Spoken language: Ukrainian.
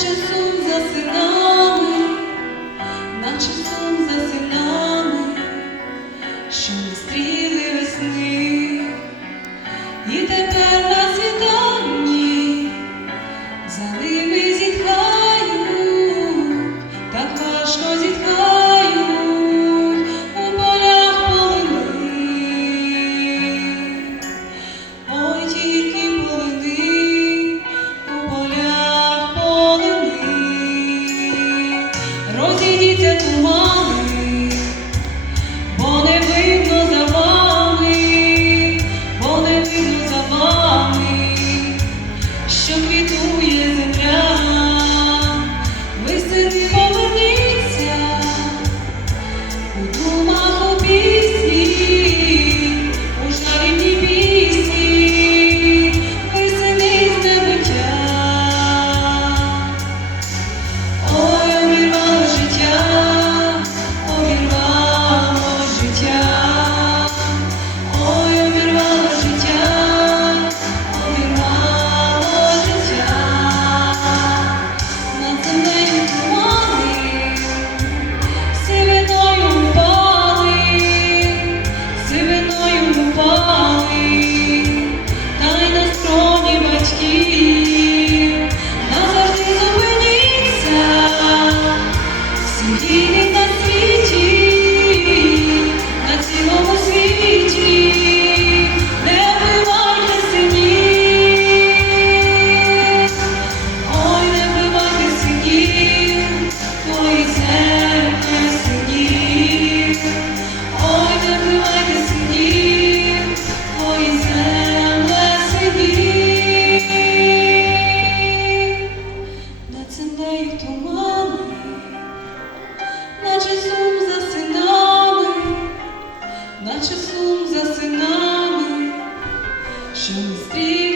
Jesus assinou. наче сум за синами, наче сум за синами, що не стріляє.